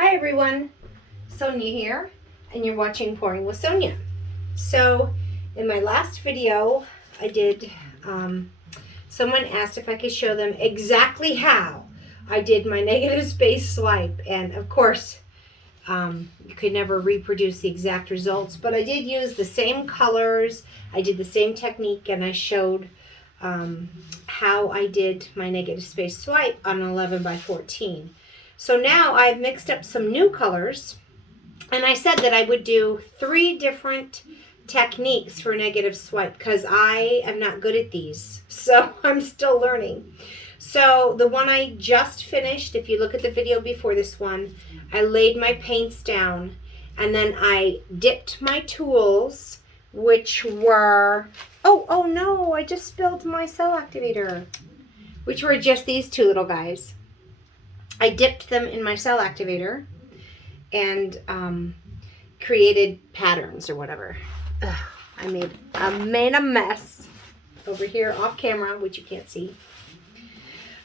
Hi everyone, Sonia here, and you're watching Pouring with Sonia. So, in my last video, someone asked if I could show them exactly how I did my negative space swipe, and of course, you could never reproduce the exact results, but I did use the same colors, I did the same technique, and I showed how I did my negative space swipe on an 11 by 14. So now I've mixed up some new colors, and I said that I would do 3 different techniques for negative swipe because I am not good at these. So I'm still learning. So the one I just finished, if you look at the video before this one, I laid my paints down and then I dipped my tools, which were, oh no, I just spilled my cell activator, which were just these 2 little guys. I dipped them in my cell activator and created patterns or whatever. I made a mess over here off camera, which you can't see.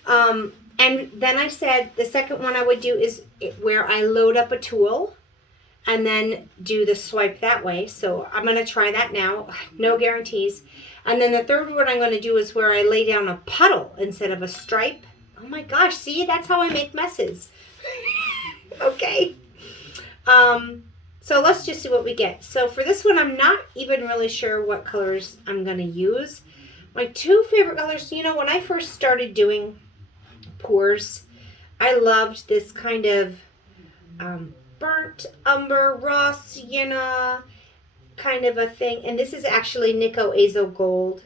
And then I said the second one I would do is where I load up a tool and then do the swipe that way. So I'm going to try that now. No guarantees. And then the third one I'm going to do is where I lay down a puddle instead of a stripe. Oh my gosh, see, that's how I make messes. Okay. So let's just see what we get. So for this one, I'm not even really sure what colors I'm going to use. My 2 favorite colors, when I first started doing pours, I loved this kind of burnt umber, raw sienna kind of a thing. And this is actually Nico Azo Gold.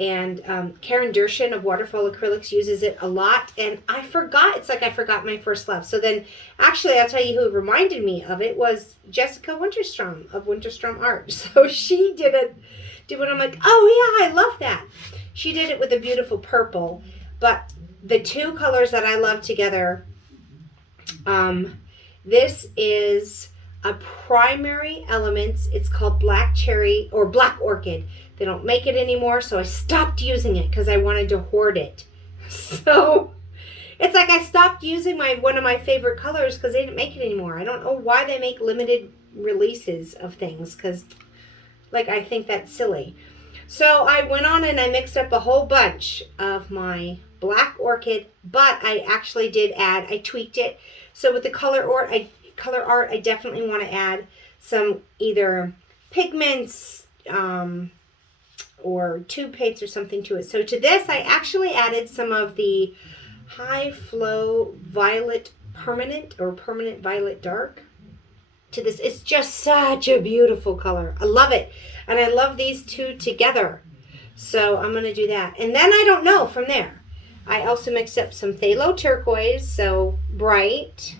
And Karen Dershin of Waterfall Acrylics uses it a lot. And I forgot. It's like I forgot my first love. So then, actually, I'll tell you who reminded me of it was Jessica Winterstrom of Winterstrom Art. So she did one. I'm like, oh, yeah, I love that. She did it with a beautiful purple. But the 2 colors that I love together, this is a Primary Elements. It's called Black Cherry or Black Orchid. They don't make it anymore, so I stopped using it because I wanted to hoard it. So it's like I stopped using one of my favorite colors because they didn't make it anymore. I don't know why they make limited releases of things because, I think that's silly. So I went on and I mixed up a whole bunch of my Black Orchid, but I actually did add, I tweaked it. So with the color art, I definitely want to add some either pigments, or tube paints or something to it. So to this, I actually added some of the High Flow Violet Permanent or Permanent Violet Dark to this. It's just such a beautiful color. I love it. And I love these 2 together. So I'm going to do that. And then I don't know from there. I also mixed up some Phthalo Turquoise, so bright.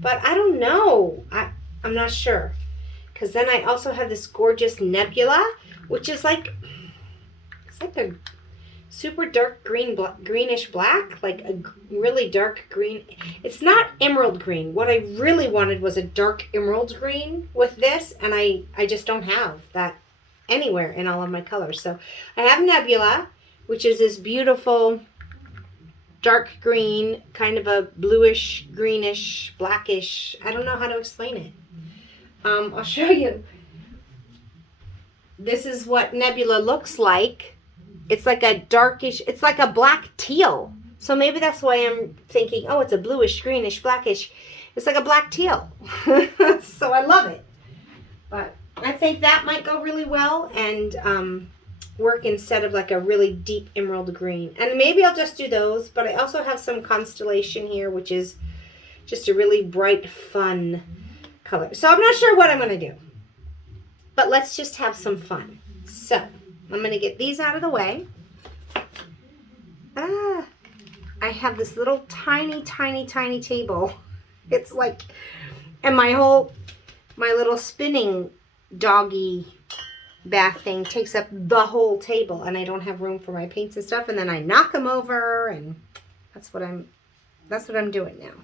But I don't know. I'm not sure. Because then I also have this gorgeous Nebula, which is it's like a super dark greenish black, like a really dark green. It's not emerald green. What I really wanted was a dark emerald green with this, and I just don't have that anywhere in all of my colors. So I have Nebula, which is this beautiful dark green, kind of a bluish, greenish, blackish. I don't know how to explain it. I'll show you. This is what Nebula looks like. It's like a darkish, it's like a black teal. So maybe that's why I'm thinking, oh, it's a bluish, greenish, blackish. It's like a black teal. So I love it. But I think that might go really well and work instead of like a really deep emerald green. And maybe I'll just do those. But I also have some Constellation here, which is just a really bright, fun color. So I'm not sure what I'm going to do. But let's just have some fun. So, I'm going to get these out of the way. I have this little tiny, tiny, tiny table. It's like, and my little spinning doggy bath thing takes up the whole table. And I don't have room for my paints and stuff. And then I knock them over. And that's what I'm doing now.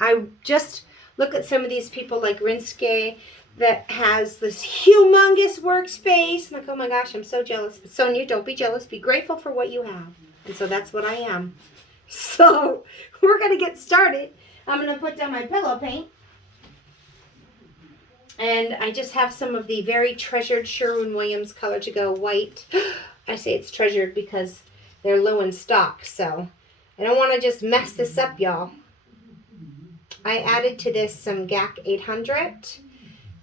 I just look at some of these people like Rinske that has this humongous workspace. I'm like, oh my gosh, I'm so jealous. But Sonia, don't be jealous. Be grateful for what you have. And so that's what I am. So we're going to get started. I'm going to put down my pillow paint. And I just have some of the very treasured Sherwin-Williams Color to Go white. I say it's treasured because they're low in stock, so I don't want to just mess this up, y'all. I added to this some GAC 800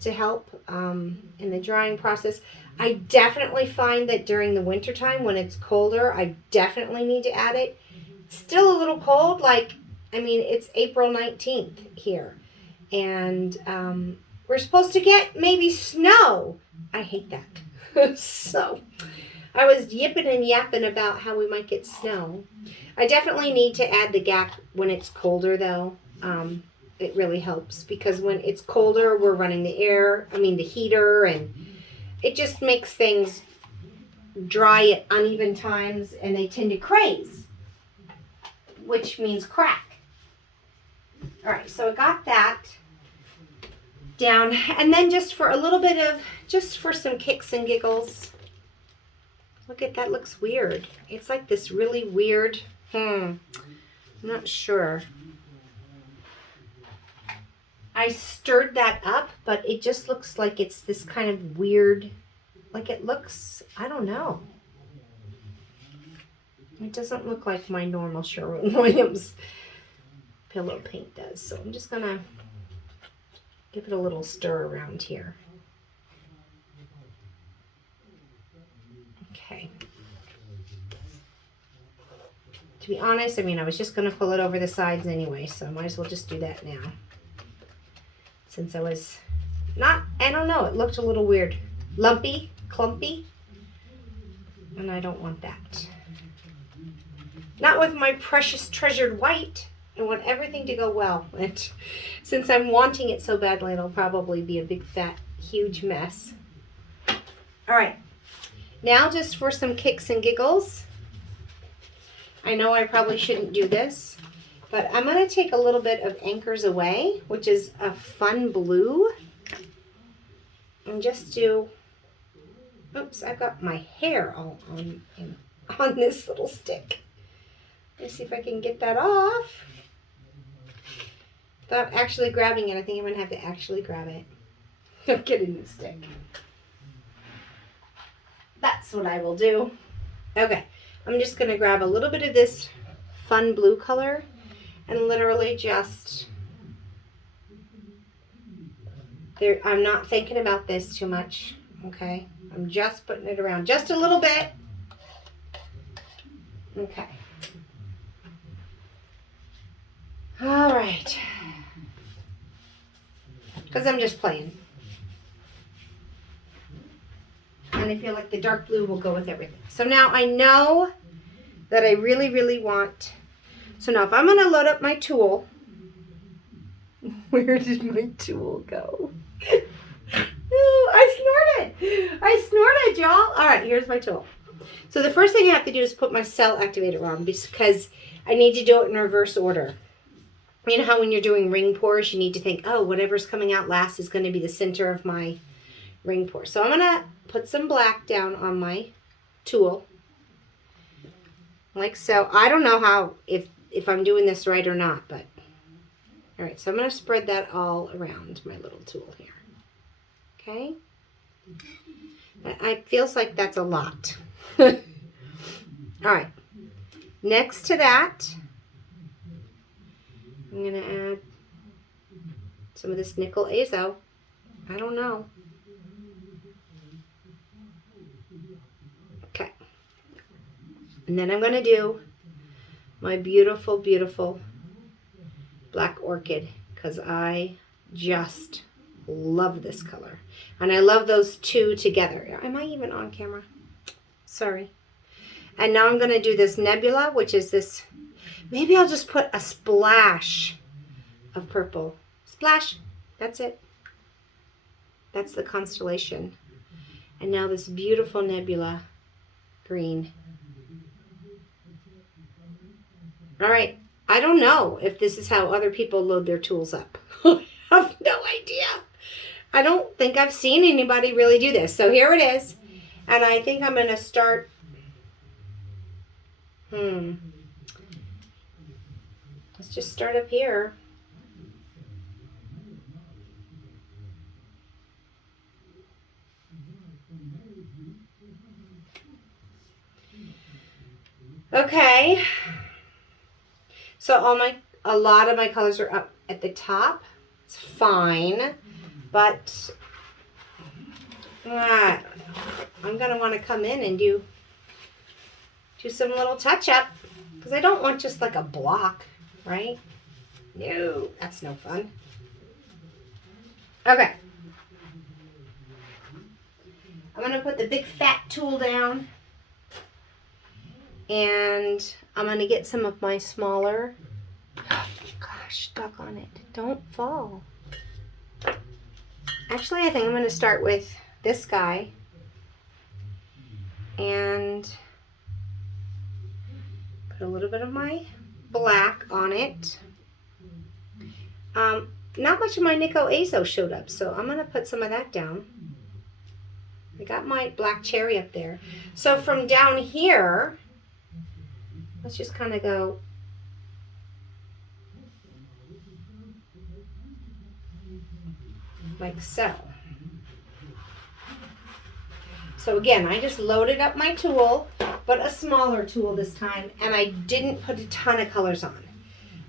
to help in the drying process. I definitely find that during the wintertime when it's colder, I definitely need to add it. It's still a little cold, it's April 19th here. And we're supposed to get maybe snow. I hate that. So I was yipping and yapping about how we might get snow. I definitely need to add the GAC when it's colder, though. It really helps because when it's colder, we're running the heater, and it just makes things dry at uneven times, and they tend to craze, which means crack. All right, so I got that down, and then just for some kicks and giggles, look at that. Looks weird. It's like this really weird, I'm not sure. I stirred that up, but it just looks like it's this kind of weird, like it looks, I don't know. It doesn't look like my normal Sherwin-Williams pillow paint does. So I'm just going to give it a little stir around here. Okay. To be honest, I was just going to pull it over the sides anyway, so I might as well just do that now. Since I was I don't know, it looked a little weird. Lumpy, clumpy, and I don't want that. Not with my precious treasured white. I want everything to go well. And since I'm wanting it so badly, it'll probably be a big, fat, huge mess. All right. Now just for some kicks and giggles. I know I probably shouldn't do this, but I'm going to take a little bit of Anchors Away, which is a fun blue, and just do, oops, I've got my hair all on this little stick. Let's see if I can get that off. Without actually grabbing it, I think I'm going to have to actually grab it. Don't get a new stick. That's what I will do. Okay, I'm just going to grab a little bit of this fun blue color and literally just, I'm not thinking about this too much, okay? I'm just putting it around just a little bit. Okay. All right. Because I'm just playing. And I feel like the dark blue will go with everything. So now I know that I really, really want. So now if I'm going to load up my tool. Where did my tool go? Ooh, I snorted, y'all. All right, here's my tool. So the first thing I have to do is put my cell activator on because I need to do it in reverse order. You know how when you're doing ring pours, you need to think, oh, whatever's coming out last is going to be the center of my ring pour. So I'm going to put some black down on my tool. Like so. I don't know how, if I'm doing this right or not, but all right, so I'm going to spread that all around my little tool here. Okay? It feels like that's a lot. All right. Next to that, I'm going to add some of this nickel azo. I don't know. Okay. And then I'm going to do my beautiful, beautiful black orchid because I just love this color. And I love those two together. Am I even on camera? Sorry. And now I'm going to do this nebula, which is this. Maybe I'll just put a splash of purple. Splash. That's it. That's the constellation. And now this beautiful nebula green. All right. I don't know if this is how other people load their tools up. I have no idea. I don't think I've seen anybody really do this. So here it is. And I think I'm going to start. Let's just start up here. Okay. So a lot of my colors are up at the top. It's fine, but I don't know. I'm gonna want to come in and do some little touch up because I don't want just like a block, right? No, that's no fun. Okay. I'm going to put the big fat tool down and I'm going to get some of my smaller, gosh, stuck on it. Don't fall. Actually, I think I'm going to start with this guy and put a little bit of my black on it. Not much of my Nico Azo showed up, so I'm going to put some of that down. I got my black cherry up there. So from down here, let's just kind of go like so. So again, I just loaded up my tool, but a smaller tool this time, and I didn't put a ton of colors on.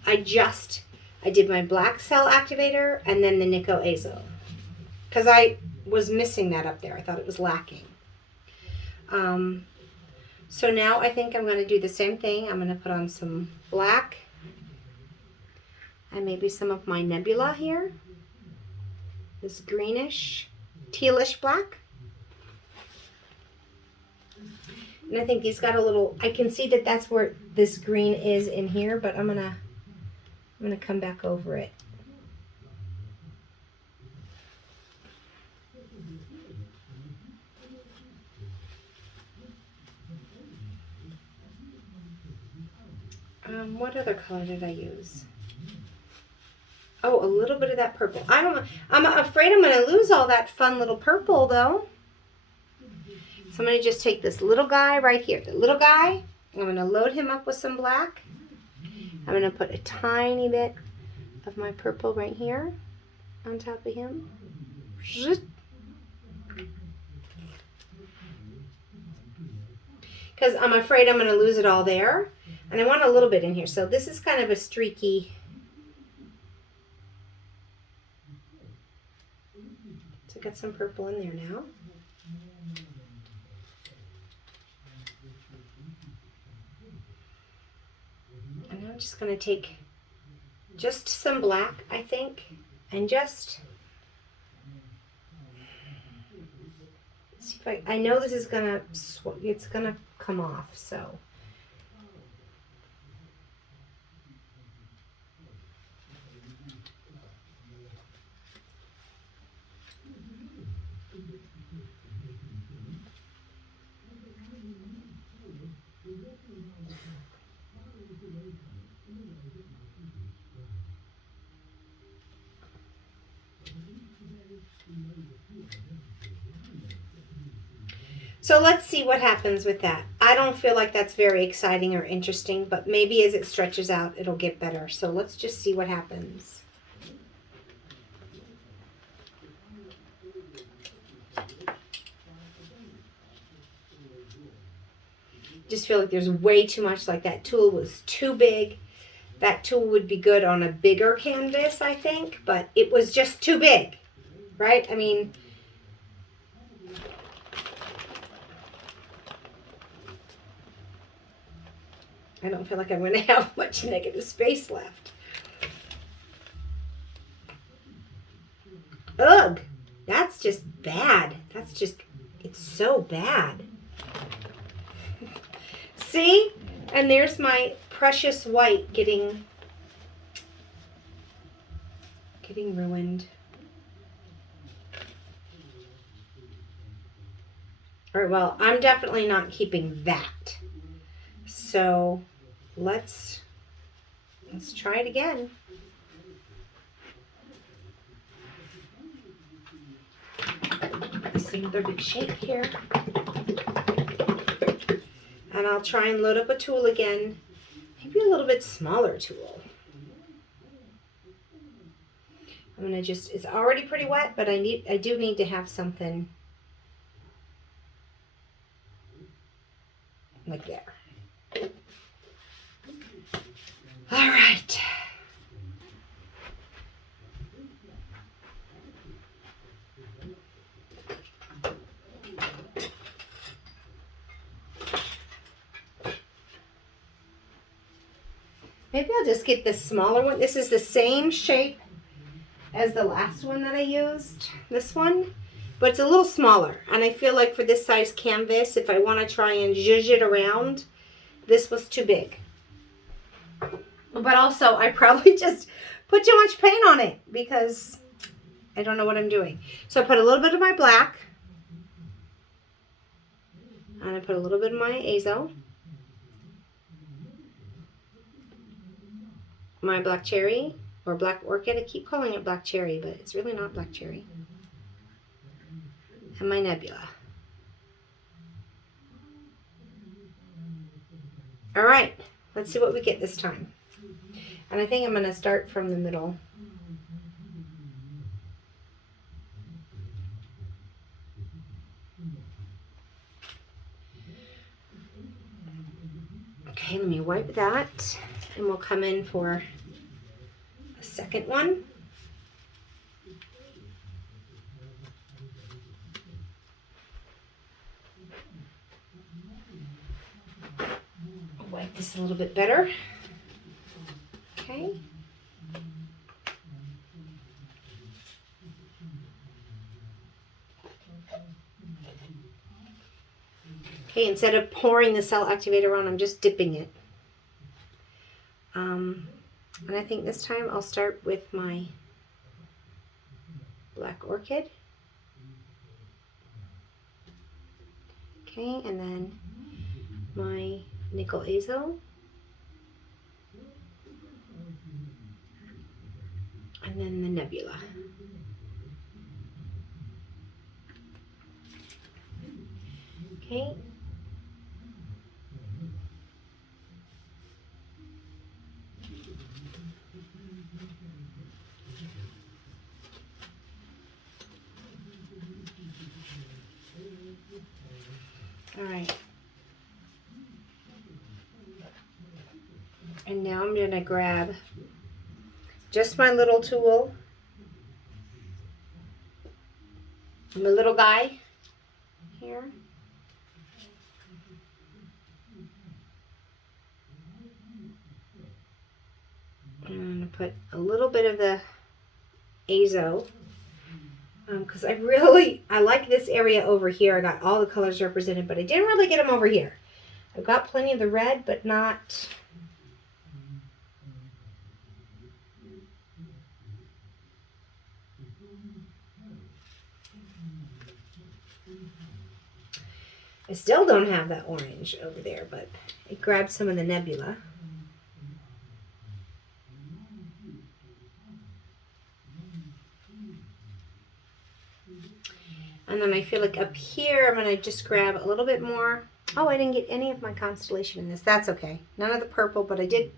I did my black cell activator and then the Nico Azo, because I was missing that up there. I thought it was lacking. So now I think I'm going to do the same thing. I'm going to put on some black and maybe some of my Nebula here. This greenish, tealish black. And I think he's got a little, I can see that that's where this green is in here, but I'm gonna come back over it. What other color did I use? Oh, a little bit of that purple. I'm afraid I'm gonna lose all that fun little purple though. So I'm gonna just take this little guy right here, the little guy. I'm gonna load him up with some black. I'm gonna put a tiny bit of my purple right here on top of him. Because I'm afraid I'm gonna lose it all there. And I want a little bit in here. So this is kind of a streaky. So I got some purple in there now. And I'm just going to take just some black, I think, and just see if I know this is going to come off, so. So let's see what happens with that. I don't feel like that's very exciting or interesting, but maybe as it stretches out, it'll get better. So let's just see what happens. Just feel like there's way too much, like that tool was too big. That tool would be good on a bigger canvas, I think, but it was just too big, right? I mean, I don't feel like I'm going to have much negative space left. Ugh, that's just bad. It's so bad. See? And there's my precious white getting ruined. All right, well, I'm definitely not keeping that. So let's try it again. Let's see another big shape here. And I'll try and load up a tool again. Maybe a little bit smaller tool. I'm gonna it's already pretty wet, but I do need to have something like there. Maybe I'll just get this smaller one. This is the same shape as the last one that I used, this one, but it's a little smaller. And I feel like for this size canvas, if I want to try and zhuzh it around, this was too big. But also, I probably just put too much paint on it because I don't know what I'm doing. So I put a little bit of my black, and I put a little bit of my azo, my black cherry, or black orchid. I keep calling it black cherry, but it's really not black cherry. And my nebula. All right, let's see what we get this time. And I think I'm going to start from the middle. Okay, let me wipe that, and we'll come in for a second one. I'll wipe this a little bit better. Okay. Okay, instead of pouring the cell activator on, I'm just dipping it. And I think this time I'll start with my black orchid. Okay, and then my nickel azo. And then the nebula. Okay. All right. And now I'm going to grab just my little tool, my little guy here. I'm going to put a little bit of the azo because I like this area over here. I got all the colors represented, but I didn't really get them over here. I've got plenty of the red, but not... I still don't have that orange over there, but it grabbed some of the nebula. And then I feel like up here, I'm going to just grab a little bit more. Oh, I didn't get any of my constellation in this. That's okay. None of the purple, but I did.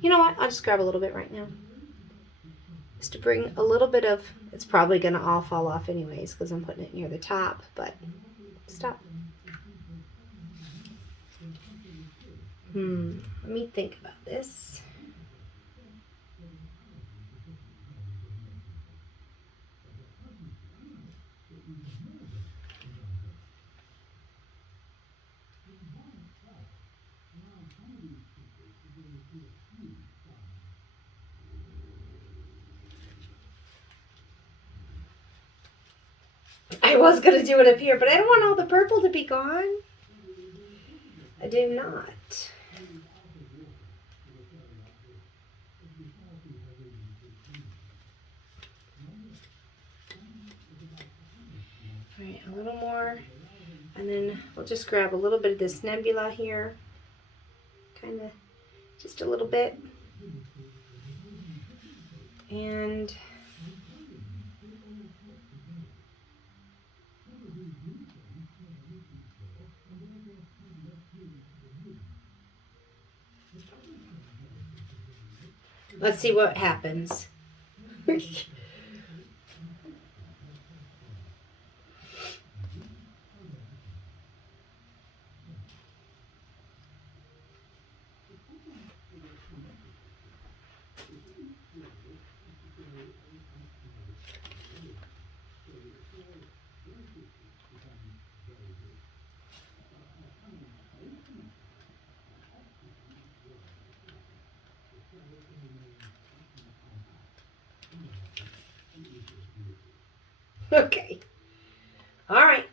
You know what? I'll just grab a little bit right now. Just to bring a little bit of, it's probably going to all fall off anyways because I'm putting it near the top, but stop. Let me think about this. I was going to do it up here, but I don't want all the purple to be gone. I do not. All right, a little more. And then we'll just grab a little bit of this nebula here. Kind of just a little bit. And let's see what happens. Okay. All right.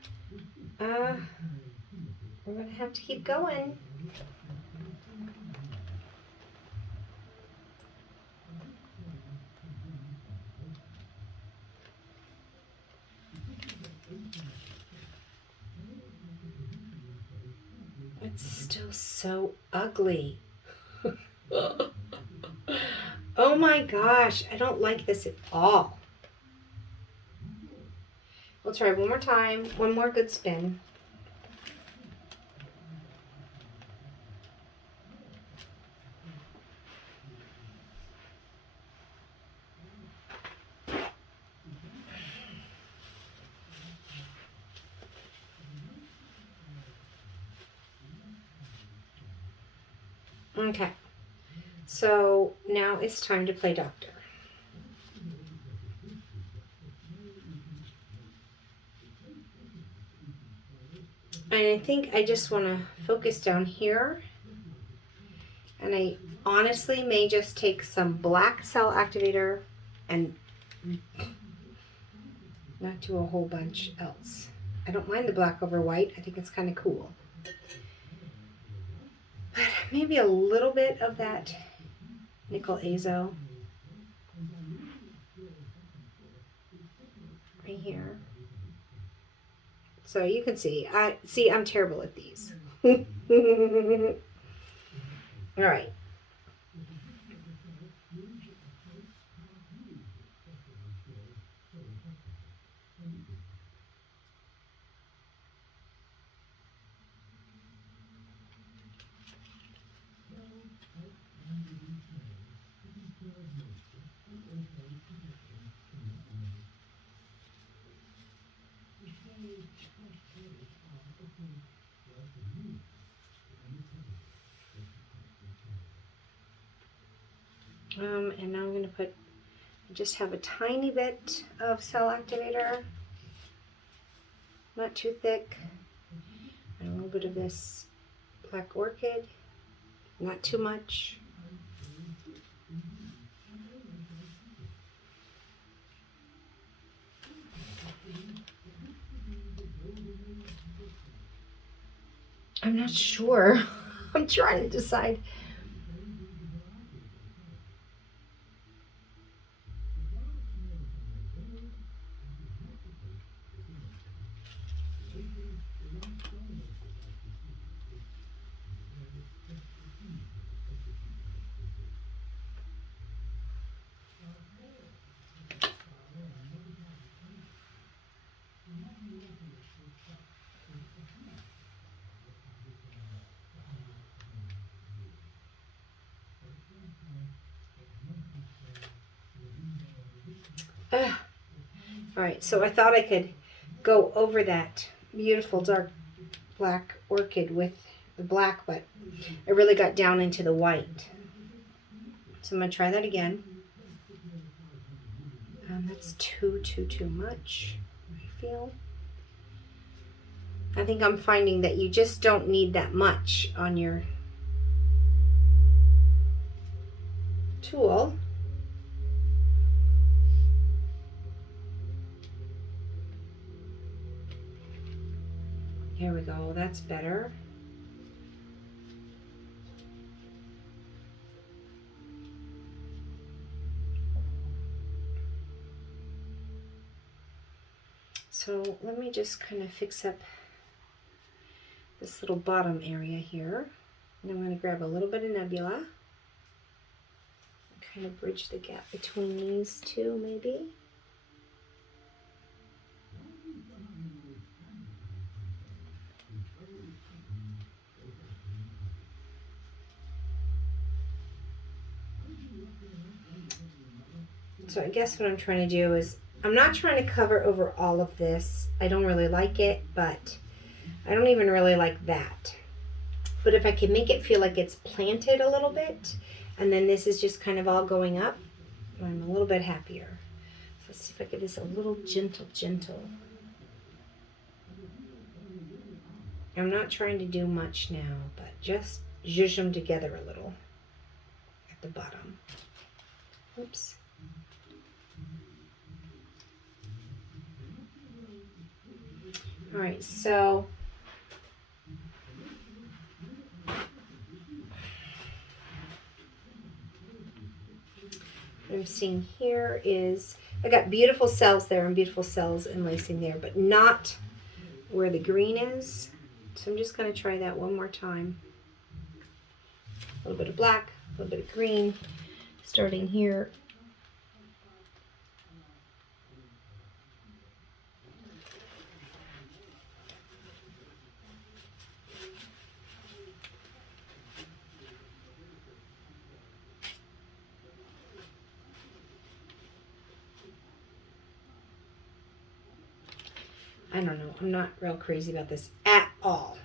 We're going to have to keep going. It's still so ugly. Oh my gosh, I don't like this at all. We'll try one more time, one more good spin. Okay, so now it's time to play doctor. And I think I just want to focus down here. And I honestly may just take some black cell activator and not do a whole bunch else. I don't mind the black over white. I think it's kind of cool. But maybe a little bit of that nickel azo right here. So you can see, I'm terrible at these. All right. And now I'm going to just have a tiny bit of cell activator, not too thick, and a little bit of this black orchid, not too much. I'm not sure. I'm trying to decide. All right, so I thought I could go over that beautiful dark black orchid with the black, but I really got down into the white. So I'm going to try that again. That's too much, I feel. I think I'm finding that you just don't need that much on your tool. Here we go, that's better. So let me just kind of fix up this little bottom area here. And I'm going to grab a little bit of nebula and kind of bridge the gap between these two maybe. So I guess what I'm trying to do is, I'm not trying to cover over all of this. I don't really like it, but I don't even really like that. But if I can make it feel like it's planted a little bit, and then this is just kind of all going up, I'm a little bit happier. So let's see if I get this a little gentle. I'm not trying to do much now, but just zhuzh them together a little at the bottom. Oops. All right, so what I'm seeing here is I got beautiful cells there and beautiful cells and lacing there, but not where the green is. So I'm just going to try that one more time. A little bit of black, a little bit of green, starting here. I don't know. I'm not real crazy about this at all.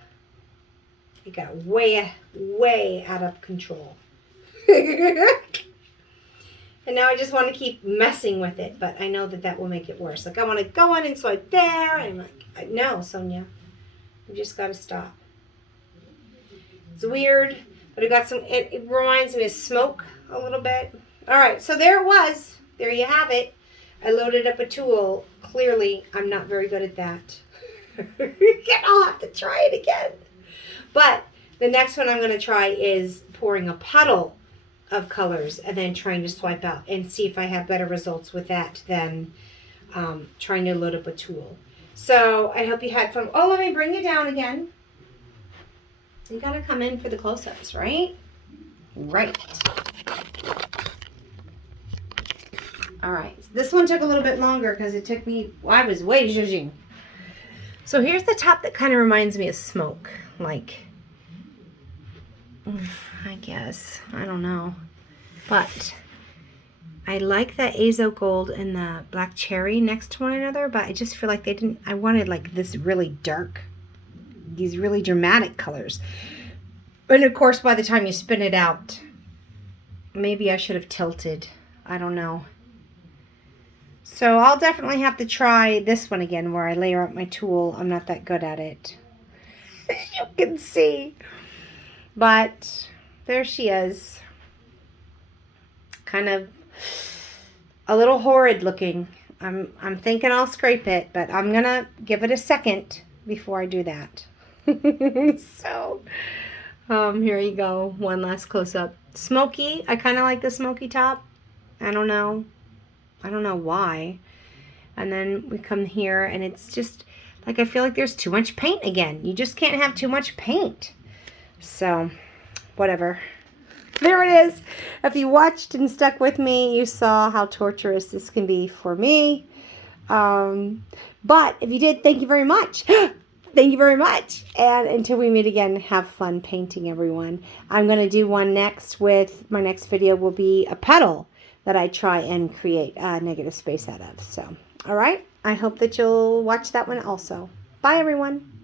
It got way, way out of control. And now I just want to keep messing with it, but I know that that will make it worse. Like I want to go in and swipe there, and I'm like, no, Sonia, you just got to stop. It's weird, but it got some. It reminds me of smoke a little bit. All right, so there it was. There you have it. I loaded up a tool. Clearly, I'm not very good at that. I'll have to try it again. But the next one I'm going to try is pouring a puddle of colors and then trying to swipe out and see if I have better results with that than trying to load up a tool. So I hope you had fun. Oh, let me bring you down again. You got to come in for the close-ups, right? Right. All right. This one took a little bit longer because it took me, I was way zhuzhing. So here's the top that kind of reminds me of smoke. Like, I guess. I don't know. But I like the Azo Gold and the Black Cherry next to one another, but I just feel like they didn't, I wanted like this really dark, these really dramatic colors. And of course, by the time you spin it out, maybe I should have tilted. I don't know. So I'll definitely have to try this one again where I layer up my tool. I'm not that good at it. As you can see. But there she is. Kind of a little horrid looking. I'm thinking I'll scrape it, but I'm going to give it a second before I do that. So, here you go. One last close-up. Smoky. I kind of like the smoky top. I don't know why. And then we come here and it's just like I feel like there's too much paint again. You just can't have too much paint. So, whatever. There it is. If you watched and stuck with me, you saw how torturous this can be for me. But if you did, thank you very much. Thank you very much. And until we meet again, have fun painting, everyone. I'm going to do one next with, my next video will be a petal that I try and create a negative space out of. So, all right. I hope that you'll watch that one also. Bye, everyone.